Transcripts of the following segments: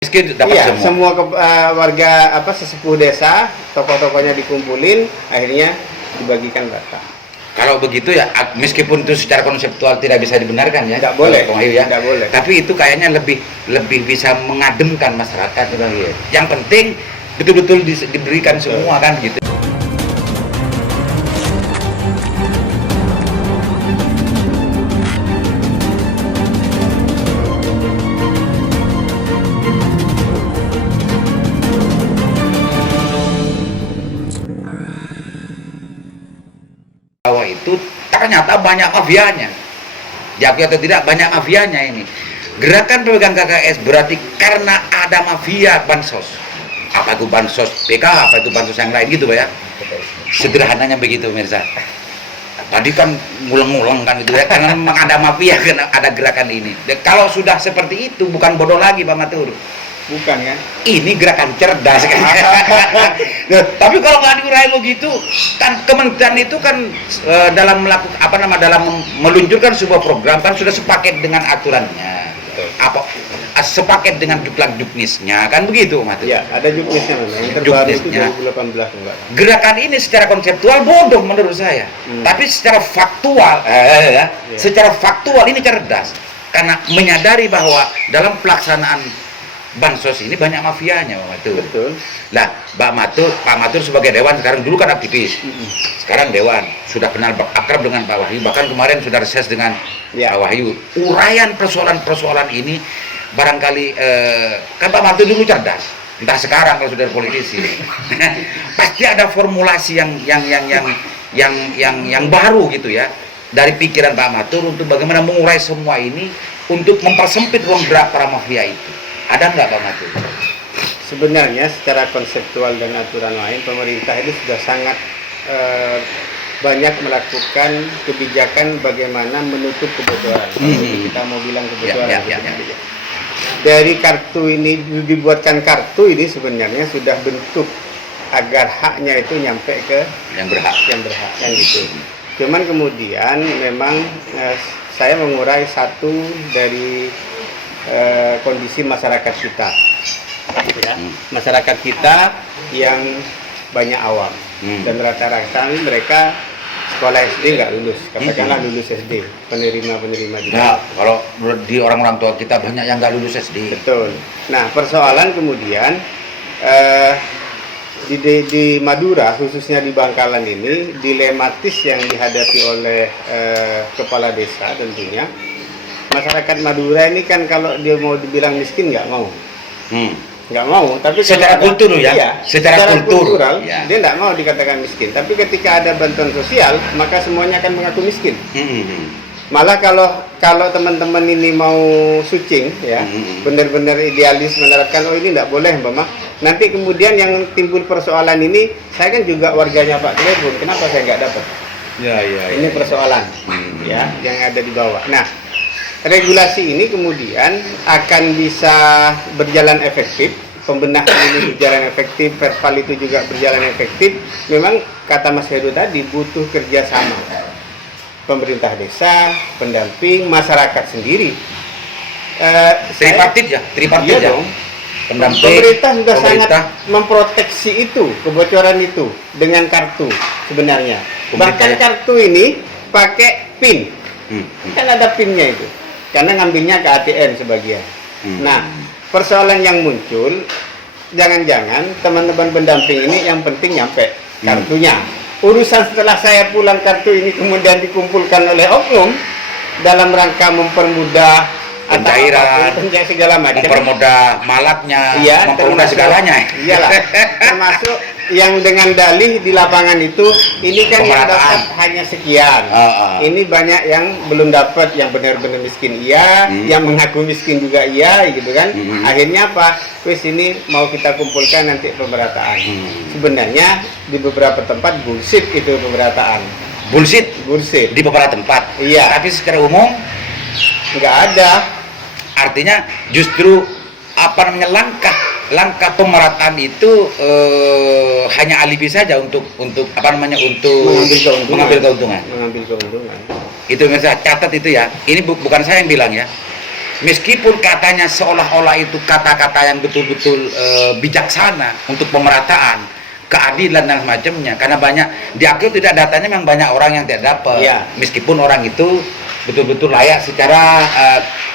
miskin dapat Iya, semua. warga sesepuh desa, tokoh-tokohnya dikumpulin, akhirnya dibagikan rata. Kalau begitu ya, meskipun itu secara konseptual tidak bisa dibenarkan ya, Nggak boleh, Bang Ayu ya. nggak boleh. Tapi itu kayaknya lebih bisa mengademkan masyarakat, Bang Ayu. Yang penting betul-betul diberikan semua kan gitu. Bahwa itu ternyata banyak mafianya. Diakui atau tidak, banyak mafianya ini. Gerakan pemegang KKS berarti karena ada mafia bansos. Apa itu bansos PK, apa itu bansos yang lain gitu Pak ya. Sederhananya begitu Mirza. Tadi kan ngulang-ngulang kan gitu ya, karena memang ada mafia, karena ada gerakan ini. Dan kalau sudah seperti itu bukan bodoh lagi Pak Matur. Bukan kan? Ini gerakan cerdas kan. Nah, tapi kalau nggak diurai begitu, kan kementerian itu kan dalam melakukan dalam meluncurkan sebuah program kan sudah sepaket dengan aturannya. Betul. Sepaket dengan juknisnya kan begitu Mas. Ya, ada juknisnya memang. Yang terbaru itu Juknisnya. 2018 enggak. Gerakan ini secara konseptual bodoh menurut saya. Tapi secara faktual secara faktual ini cerdas. Karena menyadari bahwa dalam pelaksanaan bansos ini banyak mafianya Pak Matur. Betul. Lah, Pak Matur sebagai dewan sekarang, dulu kan aktivis. Sekarang dewan, sudah kenal akrab dengan Pak Wahyu, bahkan kemarin sudah reses dengan Pak Wahyu. Uraian persoalan-persoalan ini barangkali kan Pak Matur dulu cerdas. Entah sekarang kalau sudah politisi. Pasti ada formulasi yang baru gitu ya. Dari pikiran Pak Matur untuk bagaimana mengurai semua ini untuk mempersempit ruang gerak para mafia itu. Ada nggak Pak Matur? Sebenarnya secara konseptual dan aturan lain, pemerintah itu sudah sangat banyak melakukan kebijakan bagaimana menutup kebocoran. Kita mau bilang kebocoran. Dari kartu ini, dibuatkan kartu ini sebenarnya sudah bentuk agar haknya itu nyampe ke yang berhak kan gitu. Cuman kemudian memang saya mengurai satu dari kondisi masyarakat kita, ya. Masyarakat kita yang banyak awam dan rata-rata mereka sekolah SD nggak lulus, katakanlah lulus SD, penerima juga. Nah, kalau di orang-orang tua kita banyak yang nggak lulus SD. Betul. Nah, persoalan kemudian di Madura, khususnya di Bangkalan ini, dilematis yang dihadapi oleh kepala desa tentunya. Masyarakat Madura ini kan kalau dia mau dibilang miskin nggak mau, tapi secara kultur ya, iya, secara kultural ya. dia nggak mau dikatakan miskin. Tapi ketika ada bantuan sosial, maka semuanya akan mengaku miskin. Malah kalau teman-teman ini mau sucing ya, benar-benar idealis menerapkan ini nggak boleh Mama. Nanti kemudian yang timbul persoalan ini, saya kan juga warganya Pak Cirebon, kenapa saya nggak dapat? Ini persoalan ya yang ada di bawah. Nah, regulasi ini kemudian akan bisa berjalan efektif, pembenahan ini berjalan efektif, verbal itu juga berjalan efektif. Memang kata Mas Heru tadi butuh kerjasama pemerintah desa, pendamping, masyarakat sendiri. Tripartit iya ya. dong. Pendamping, Pemerintah sudah sangat memproteksi itu, kebocoran itu dengan kartu sebenarnya. Bahkan kartu ini pakai PIN, kan ada PIN-nya itu. Karena ngambilnya ke ATM sebagian. Nah, persoalan yang muncul, jangan-jangan teman-teman pendamping ini yang penting nyampe kartunya. Urusan setelah saya pulang kartu ini kemudian dikumpulkan oleh oknum dalam rangka mempermudah pencairan, segala macam, mempermudah malaknya, iya, mempermudah segalanya. Iyalah, termasuk yang dengan dalih di lapangan itu, ini kan yang dapat hanya sekian. Ini banyak yang belum dapat, yang benar-benar miskin iya, yang mengaku miskin juga iya, gitu kan. Akhirnya apa? Wis ini mau kita kumpulkan nanti pemerataan. Sebenarnya di beberapa tempat bullshit itu pemerataan. Bullshit di beberapa tempat. Iya. Tapi secara umum nggak ada. Artinya justru langkah pemerataan itu hanya alibi saja untuk mengambil keuntungan. Mengambil keuntungan. Itu misalnya catat itu ya. Ini bukan saya yang bilang ya. Meskipun katanya seolah-olah itu kata-kata yang betul-betul bijaksana untuk pemerataan, keadilan dan macamnya, karena banyak diakui tidak datanya memang banyak orang yang tidak dapat. Iya. Meskipun orang itu betul-betul layak secara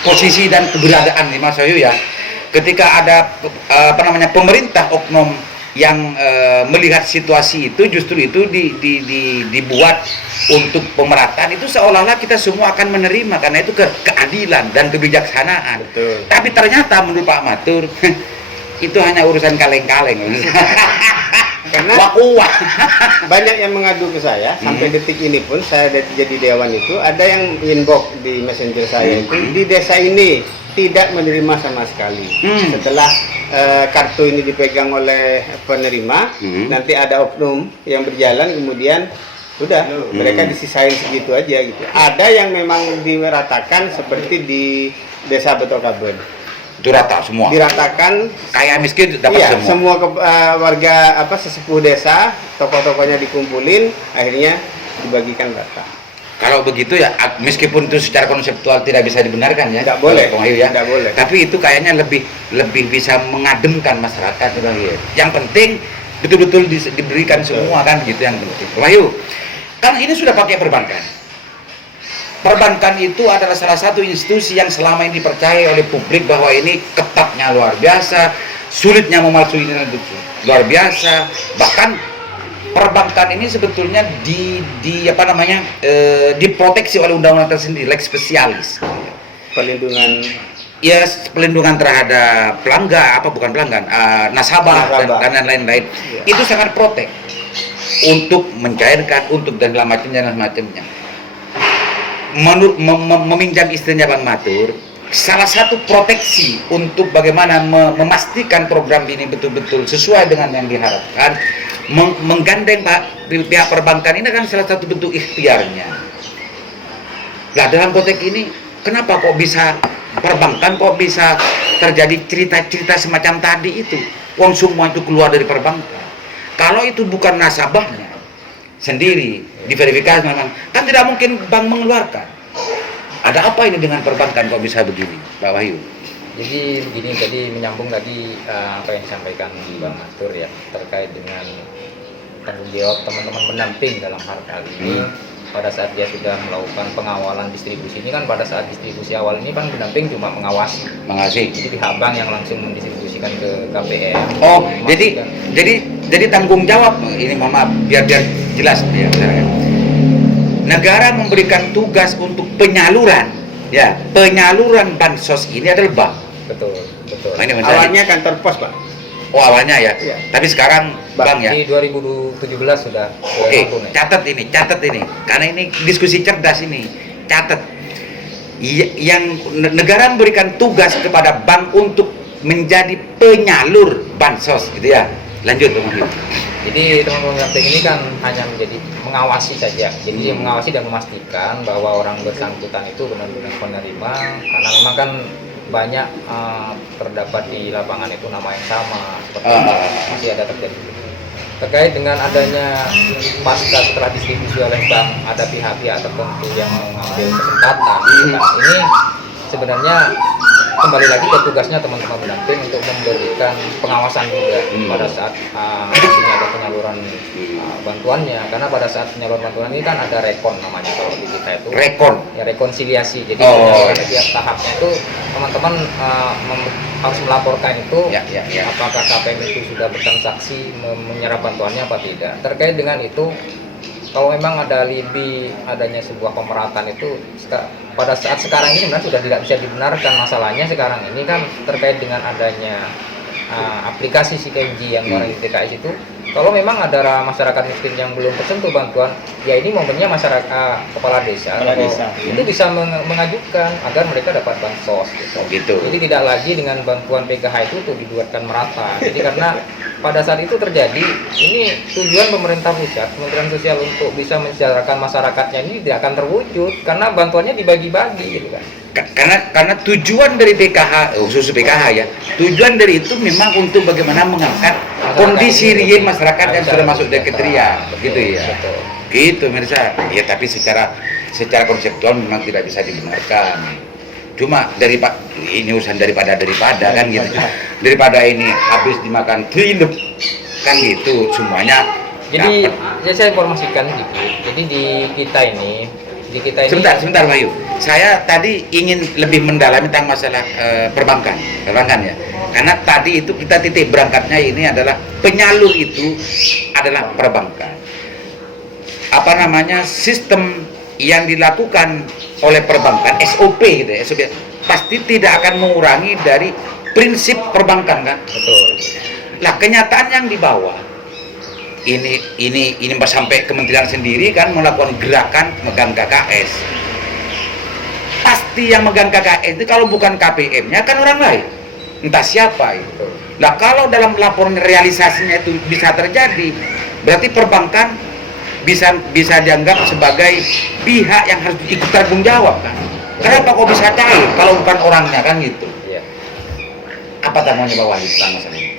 posisi dan keberadaan nih Mas Wahyu ya. Ketika ada pemerintah oknum yang melihat situasi itu, justru itu dibuat untuk pemerataan, itu seolah-olah kita semua akan menerima karena itu keadilan dan kebijaksanaan. Betul. Tapi ternyata menurut Pak Matur itu hanya urusan kaleng-kaleng. Karena Wah. banyak yang mengadu ke saya sampai detik ini pun saya jadi dewan itu, ada yang inbox di messenger saya itu di desa ini tidak menerima sama sekali. Setelah kartu ini dipegang oleh penerima, nanti ada oknum yang berjalan, kemudian udah mereka disisain segitu aja gitu. Ada yang memang dimeratakan seperti di desa Betokaben. Itu rata semua. Diratakan, Kaya miskin dapat iya, semua. warga sesepuh desa, tokoh-tokohnya dikumpulin, akhirnya dibagikan rata. Kalau begitu ya, meskipun itu secara konseptual tidak bisa dibenarkan ya, Tidak boleh, Bang Ayu ya. tidak boleh. Tapi itu kayaknya lebih bisa mengademkan masyarakat, Bang Ayu. Yang penting betul-betul diberikan semua kan, gitu yang penting. Bang Ayu, kan ini sudah pakai perbankan. Perbankan itu adalah salah satu institusi yang selama ini dipercaya oleh publik bahwa ini ketatnya luar biasa, sulitnya memalsui ini luar biasa. Bahkan perbankan ini sebetulnya diproteksi oleh undang-undang tersendiri, lex specialis. Pelindungan Ya, pelindungan terhadap pelanggan, nasabah dan lain-lain. Ya. Itu sangat protek untuk mencairkan, untuk dan macamnya. Meminjam istilahnya Bang Matur, salah satu proteksi untuk bagaimana memastikan program ini betul-betul sesuai dengan yang diharapkan, menggandeng pihak perbankan ini kan salah satu bentuk ikhtiarnya. Nah, dalam konteks ini, kenapa kok bisa perbankan kok bisa terjadi cerita-cerita semacam tadi itu? Uang semua itu keluar dari perbankan. Kalau itu bukan nasabahnya sendiri diverifikasi, memang kan tidak mungkin bank mengeluarkan. Ada apa ini dengan perbankan kok bisa begini, Pak Wahyu? Jadi begini, tadi menyambung tadi apa yang disampaikan Bang Matur ya, terkait dengan tanggung jawab teman-teman pendamping dalam hal ini. Pada saat dia sudah melakukan pengawalan distribusi ini kan, pada saat distribusi awal ini kan pendamping cuma mengawasi. Jadi pihak bank yang langsung mendistribusikan ke KPM. Oh, jadi tanggung jawab ini, mohon maaf biar jelas ya. Negara memberikan tugas untuk penyaluran bansos ini adalah bank. Betul. Nah, ini awalnya kantor pos, Pak. Oh, awalnya ya. Iya. Tapi sekarang bank ya. Di 2017 sudah. Oke, catat ini, karena ini diskusi cerdas ini. Catat. Yang negara memberikan tugas kepada bank untuk menjadi penyalur bansos, gitu ya. Lanjut, Bang. Jadi teman-teman pendamping ini kan hanya menjadi mengawasi saja. Jadi mengawasi dan memastikan bahwa orang bersangkutan itu benar-benar penerima, karena memang kan banyak terdapat di lapangan itu nama yang sama, seperti masih ada terjadi. Terkait dengan adanya pasca setelah distribusi oleh bank, ada pihak-pihak tertentu yang mengambil kesempatan. Nah, ini sebenarnya kembali lagi ke tugasnya teman-teman pendamping untuk memberikan pengawasan juga pada saat ada penyaluran bantuannya, karena pada saat penyaluran bantuan ini kan ada rekon namanya kalau di kita itu rekonsiliasi. Jadi setiap tahapnya itu teman-teman harus melaporkan itu apakah KPM itu sudah bertransaksi menyerap bantuannya apa tidak. Terkait dengan itu, kalau memang ada adanya sebuah pemerataan itu pada saat sekarang ini sebenarnya sudah tidak bisa dibenarkan. Masalahnya sekarang ini kan terkait dengan adanya aplikasi CKMG yang orang di TKS itu, kalau memang ada masyarakat miskin yang belum tersentuh bantuan, ya ini momennya masyarakat kepala desa itu bisa mengajukan agar mereka dapat bansos gitu. Jadi tidak lagi dengan bantuan PKH itu untuk dibuatkan merata. Jadi karena pada saat itu terjadi, ini tujuan pemerintah pusat, Kementerian Sosial untuk bisa mensejahterakan masyarakatnya ini tidak akan terwujud karena bantuannya dibagi-bagi gitu kan. Karena tujuan dari PKH, khusus PKH ya, tujuan dari itu memang untuk bagaimana mengangkat kondisi real masyarakat yang sudah masuk dari kriteria, begitu ya. Betul. Gitu, Mirsa. Ya, tapi secara konseptual memang tidak bisa dibenarkan. Cuma ini urusan daripada kan gitu. Daripada ini habis dimakan trilep kan gitu semuanya. Jadi dapat. ya saya informasikan gitu. Jadi di kita ini Sebentar Wahyu. Saya tadi ingin lebih mendalami tentang masalah perbankan ya. Karena tadi itu kita titik berangkatnya ini adalah penyalur itu adalah perbankan. Apa namanya, sistem yang dilakukan oleh perbankan SOP gitu ya, SOP pasti tidak akan mengurangi dari prinsip perbankan kan. betul. Nah, kenyataan yang di bawah ini sampai kementerian sendiri kan melakukan gerakan megang KKS. Pasti yang megang KKS itu kalau bukan KPM-nya kan orang lain, entah siapa itu. Nah, kalau dalam laporan realisasinya itu bisa terjadi, berarti perbankan bisa dianggap sebagai pihak yang harus ikut tanggung jawab kan. Kenapa kok bisa cair kalau bukan orangnya kan gitu? Iya. Apa namanya bawah itu masalah ini?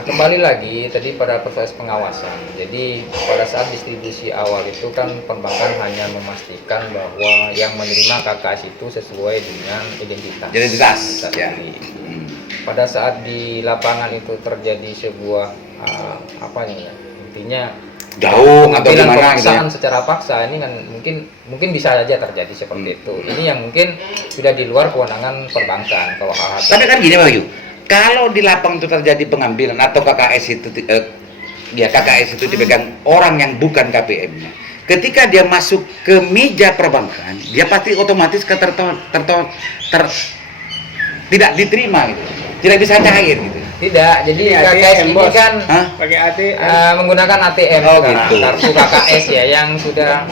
Kembali lagi tadi pada proses pengawasan. Jadi pada saat distribusi awal itu kan perbankan hanya memastikan bahwa yang menerima KKS itu sesuai dengan identitas Ya. diri. Pada saat di lapangan itu terjadi sebuah intinya Jauh atau pengambilan gimana gitu ya? pemaksaan secara paksa, ini kan mungkin bisa saja terjadi seperti itu. Ini yang mungkin sudah di luar kewenangan perbankan kalau hal-hal. Tapi kan gini Wahyu, kalau di lapang itu terjadi pengambilan atau KKS itu dipegang orang yang bukan KPM-nya, ketika dia masuk ke meja perbankan, dia pasti otomatis tidak diterima gitu, tidak bisa cair gitu. Tidak, jadi Ini KKS ATM, ini Bos. kan Pakai ATM. menggunakan ATM Oh, sekarang. gitu. Kartu KKS ya yang sudah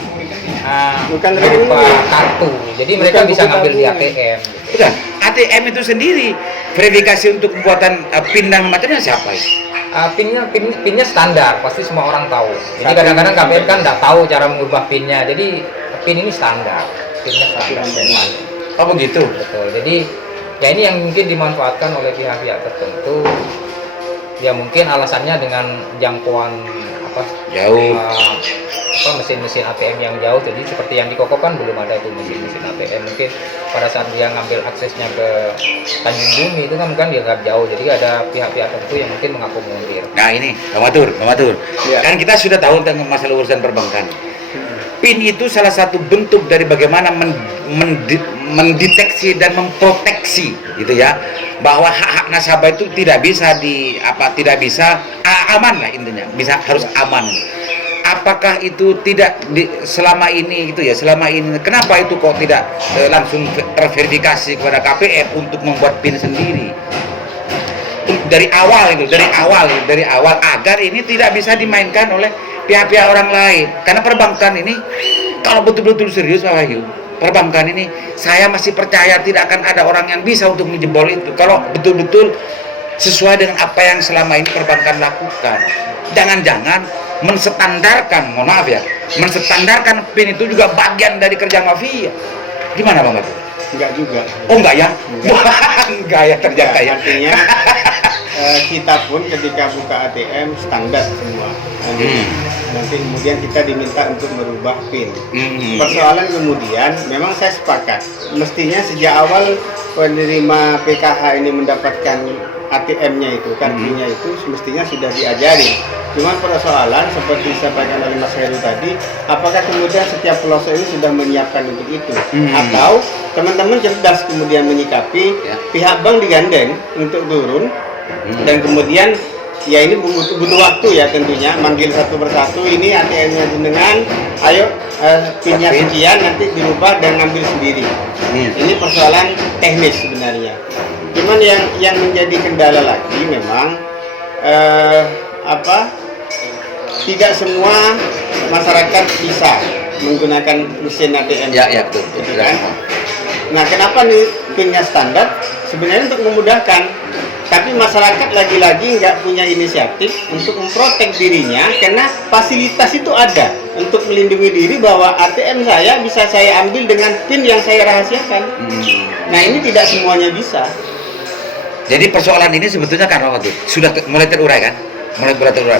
Bukan berupa rekening. kartu. Jadi mereka Bukan bisa buku ngambil di tabungan. ATM. Bukan, ATM itu sendiri verifikasi untuk pembuatan PIN dan macamnya siapa itu? Pinnya standar, pasti semua orang tahu. Jadi Satu kadang-kadang sampai KPM kan nggak tahu cara mengubah pinnya. Jadi pin ini standar, pinnya standar. Oh begitu. Betul. Jadi ya ini yang mungkin dimanfaatkan oleh pihak-pihak tertentu. Ya mungkin alasannya dengan jangkauan Jauh. mesin-mesin ATM yang jauh. Jadi seperti yang di Koko kan belum ada tuh mesin-mesin ATM. Mungkin pada saat dia ngambil aksesnya ke Tanjung Bumi itu kan dianggap jauh. Jadi ada pihak-pihak tertentu yang mungkin mengakomodir. Nah ini, Pak Matur. Ya. Kan kita sudah tahu tentang masalah urusan perbankan. PIN itu salah satu bentuk dari bagaimana mendeteksi dan memproteksi gitu ya, bahwa hak-hak nasabah itu tidak bisa aman lah intinya, harus aman. Apakah itu tidak selama ini kenapa itu kok tidak langsung terverifikasi kepada KPM untuk membuat PIN sendiri dari awal agar ini tidak bisa dimainkan oleh pihak-pihak orang lain. Karena perbankan ini kalau betul-betul serius Pak Wahyu, perbankan ini saya masih percaya tidak akan ada orang yang bisa untuk menjebol itu kalau betul-betul sesuai dengan apa yang selama ini perbankan lakukan. Jangan-jangan menstandarkan PIN itu juga bagian dari kerja mafia. Gimana Bang Batu? Enggak juga. Oh enggak ya? Enggak ya, ternyata ya. Artinya kita pun ketika buka ATM standar semua. Nanti kemudian kita diminta untuk merubah PIN. Persoalan kemudian memang saya sepakat. Mestinya sejak awal penerima PKH ini mendapatkan ATM-nya itu, kartunya itu semestinya sudah diajari. Cuman persoalan seperti disampaikan oleh Mas Heru tadi, apakah kemudian setiap pelosok ini sudah menyiapkan untuk itu? Atau teman-teman cerdas kemudian menyikapi pihak bank digandeng untuk turun dan kemudian ya ini butuh waktu ya tentunya, manggil satu persatu, ini ATM-nya jenengan, ayo pinnya sekian, nanti dirubah dan ngambil sendiri. Ini persoalan teknis sebenarnya. Cuman yang menjadi kendala lagi memang tidak semua masyarakat bisa menggunakan mesin ATM. Ya betul. Gitu kan? Nah, kenapa nih pinnya standar? Sebenarnya untuk memudahkan. Tapi masyarakat lagi-lagi nggak punya inisiatif untuk memprotek dirinya karena fasilitas itu ada untuk melindungi diri bahwa ATM saya bisa saya ambil dengan PIN yang saya rahasiakan. Nah, ini tidak semuanya bisa. Jadi persoalan ini sebetulnya kan waktu sudah mulai terurai kan?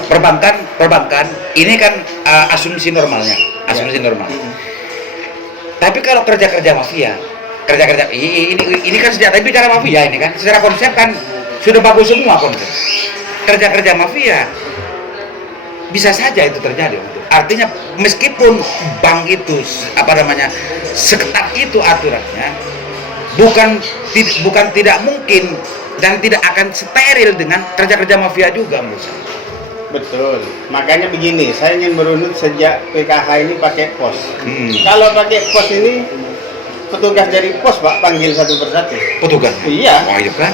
Perbankan ini kan asumsi normalnya, normal. Tapi kalau kerja mafia, kerja ini kan senjata bicara mafia ini kan, secara konsep kan sudah bagus semua konsep. Kerja mafia bisa saja itu terjadi. Artinya meskipun bank itu seketat itu aturannya, bukan tidak mungkin dan tidak akan steril dengan kerja mafia juga menurut saya. Betul. Makanya begini, saya ingin merunut sejak PKH ini pakai pos. Kalau pakai pos ini petugas dari pos Pak panggil satu persatu. Petugas. Iya. Oh iya kan.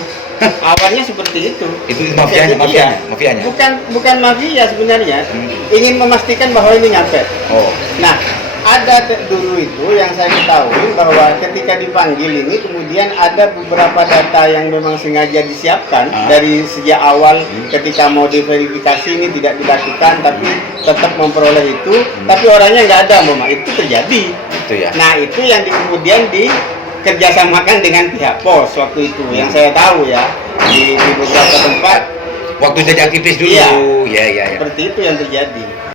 Awalnya seperti itu. Itu mafianya. Bukan mafia sebenarnya. Ingin memastikan bahwa ini nyampe. Oh. Nah, ada dulu itu yang saya ketahui bahwa ketika dipanggil ini kemudian ada beberapa data yang memang sengaja disiapkan dari sejak awal ketika mau diverifikasi ini tidak dilakukan tapi tetap memperoleh itu tapi orangnya nggak ada Mama, itu terjadi. Itu ya. Nah, itu yang kemudian dikerjasamakan dengan pihak pos waktu itu yang saya tahu ya di beberapa tempat waktu jadi aktivis dulu. Iya. Ya. Seperti itu yang terjadi.